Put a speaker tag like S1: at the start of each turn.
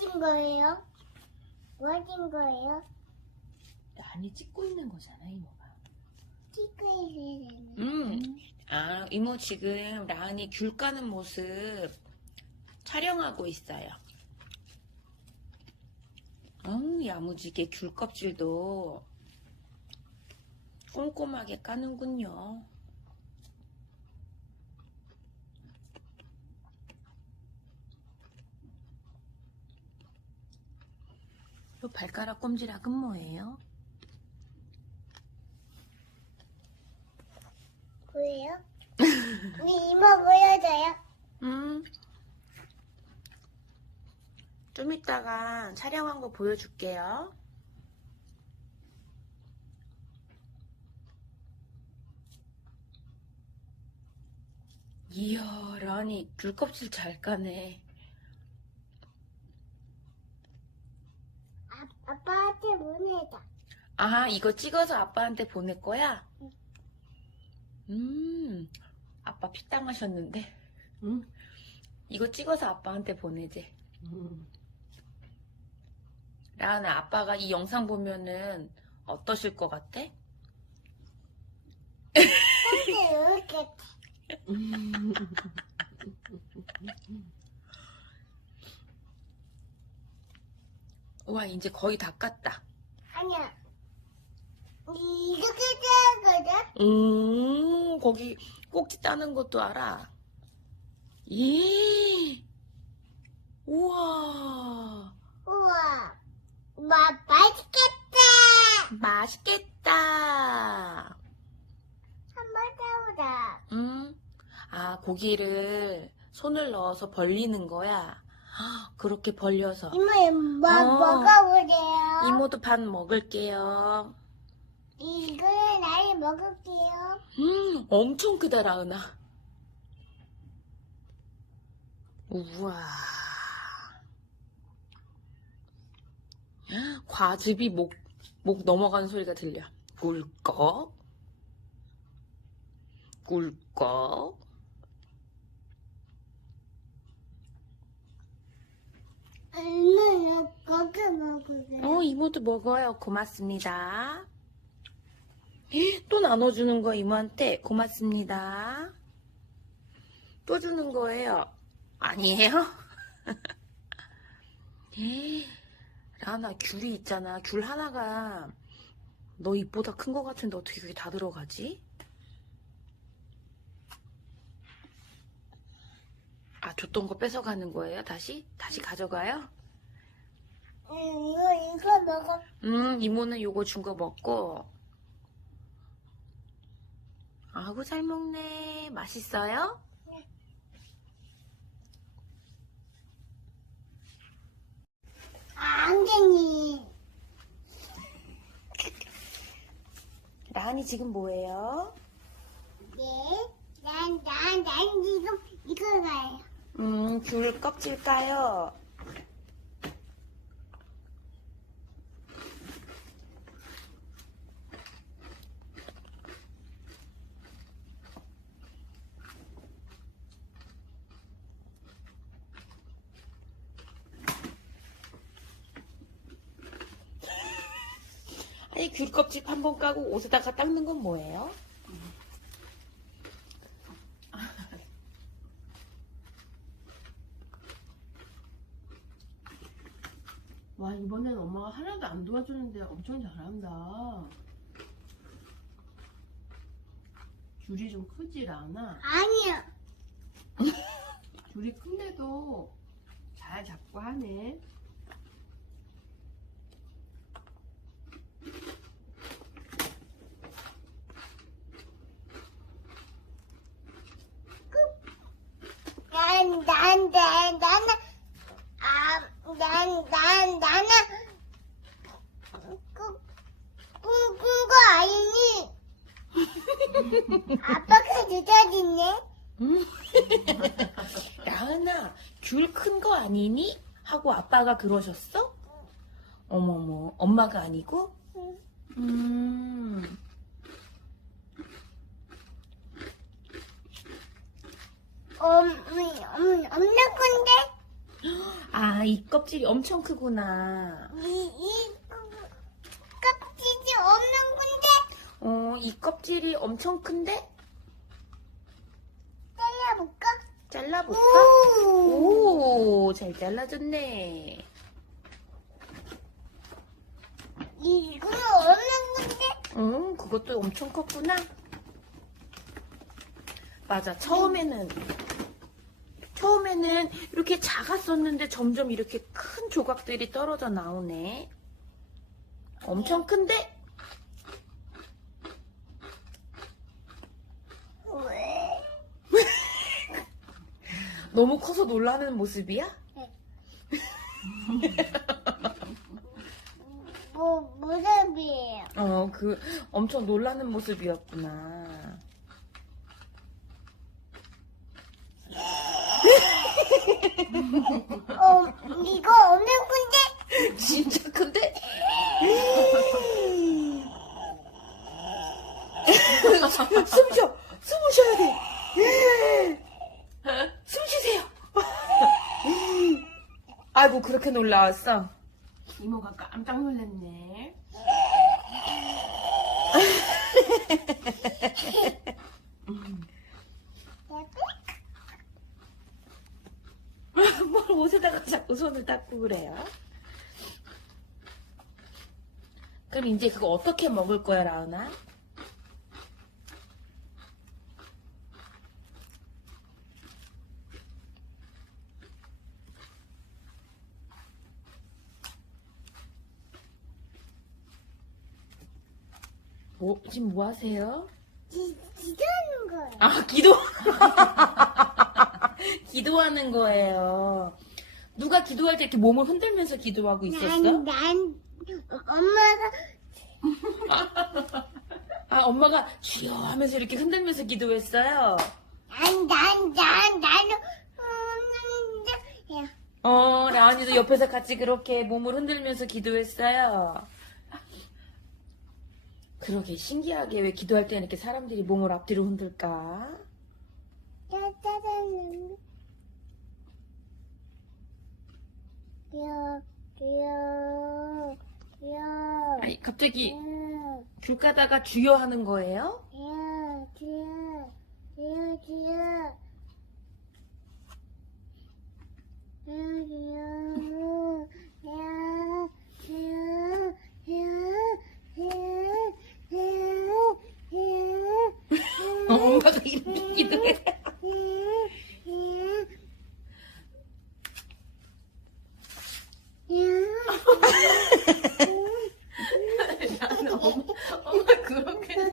S1: 하신 거예요? 뭐 하신 거예요?
S2: 아니 찍고 있는 거잖아 이모가.
S1: 찍고 되나?
S2: 음. 아 이모 지금 라은이 귤 까는 모습 촬영하고 있어요. 어우 야무지게 귤 껍질도 꼼꼼하게 까는군요. 요 발가락 꼼지락은 뭐예요?
S1: 뭐예요? 우리 이모 보여줘요.
S2: 음. 좀 이따가 촬영한 거 보여줄게요. 이야, 라니 귤껍질 잘 까네.
S1: 아, 아빠한테 보내자.
S2: 아, 이거 찍어서 아빠한테 보낼 거야? 음, 아빠 피땀 하셨는데.
S3: 응?
S2: 이거 찍어서 아빠한테 보내재.
S3: 응.
S2: 라은아, 아빠가 이 영상 보면은 어떠실 것 같아?
S1: 근데 이렇게
S2: 와, 이제 거의 다 깠다.
S1: 아니야. 이렇게 되거든?
S2: 음, 거기 꼭지 따는 것도 알아. 이, 우와,
S1: 우와. 마, 맛있겠다.
S2: 맛있겠다.
S1: 한번 해보자.
S2: 음, 아, 고기를 손을 넣어서 벌리는 거야. 아, 그렇게 벌려서.
S1: 이모, 뭐,
S2: 어.
S1: 먹어보세요.
S2: 이모도 반 먹을게요.
S1: 이거는 나를 먹을게요.
S2: 음, 엄청 크다, 라은아. 우와. 과즙이 목, 목 넘어가는 소리가 들려. 꿀꺽. 꿀꺽.
S1: 이모는 거기 먹을게요.
S2: 어, 이모도 먹어요. 고맙습니다. 헉, 또 나눠주는 거 이모한테 고맙습니다. 또 주는 거예요. 아니에요? 에, 라나 귤이 있잖아. 귤 하나가 너 입보다 큰 거 같은데 어떻게 그게 다 들어가지? 아, 줬던 거 뺏어가는 거예요? 다시? 다시 가져가요?
S1: 응, 이거, 이거 먹어.
S2: 음, 이모는 요거 준 거 먹고. 아구 잘 먹네. 맛있어요?
S1: 아, 안경이.
S2: 라은이 지금 뭐예요?
S1: 네. 난, 난, 난 지금 이거 가요.
S2: 음, 귤 껍질 까요. 아니, 귤 껍질 한 번 까고 옷에다가 닦는 건 뭐예요?
S3: 와 이번엔 엄마가 하나도 안 도와주는데 엄청 잘한다. 줄이 좀 크질 않아.
S1: 아니야.
S3: 줄이 큰데도 잘 잡고 하네.
S1: 난, 난, 난, 나는, 아, 난, 난, 나는, 그, 꿈, 꾼거 아니니? 아빠가 늦어졌네?
S2: 음. 라은아, 귤 큰 거 아니니? 하고 아빠가 그러셨어? 어머머, 엄마가 아니고? 음.
S1: 음, 음, 음, 없는 건데?
S2: 아, 아, 이 껍질이 엄청 크구나.
S1: 이, 이, 없는 건데,
S2: 어, 이 껍질이 엄청 큰데?
S1: 잘라볼까?
S2: 잘라볼까?
S1: 오!
S2: 오, 잘 잘라줬네.
S1: 이거는 없는 건데,
S2: 응, 그것도 엄청 컸구나. 맞아, 처음에는, 처음에는 이렇게 작았었는데 점점 이렇게 큰 조각들이 떨어져 나오네. 엄청 큰데?
S1: 왜?
S2: 너무 커서 놀라는 모습이야?
S1: 뭐, 무섭이에요.
S2: 어, 그, 엄청 놀라는 모습이었구나.
S1: 어, 이거 없는 건데,
S2: 진짜 큰데? 숨 쉬어! 숨을 쉬어야 돼! 숨 쉬세요! 아이고, 그렇게 놀라웠어.
S3: 이모가 깜짝 놀랐네.
S2: 뭘 옷에다가 자꾸 손을 닦고 그래요? 그럼 이제 그거 어떻게 먹을 거야, 라은아? 뭐, 지금 뭐 하세요?
S1: 기, 기도하는 거예요.
S2: 아, 기도. 기도하는 거예요. 누가 기도할 때 이렇게 몸을 흔들면서 기도하고 있었어?
S1: 난, 난, 엄마가,
S2: 아, 엄마가 주여 하면서 이렇게 흔들면서 기도했어요.
S1: 난, 난, 난, 나는, 야,
S2: 어, 라은이도 옆에서 같이 그렇게 몸을 흔들면서 기도했어요. 그러게 신기하게 왜 기도할 때는 이렇게 사람들이 몸을 앞뒤로 흔들까?
S1: 짜짜잔. 야, 야, 야,
S2: 아니, 갑자기
S1: 야,
S2: 귤 까다가 주여 하는 거예요?
S1: 야, 야, 야, 야, 야, 야.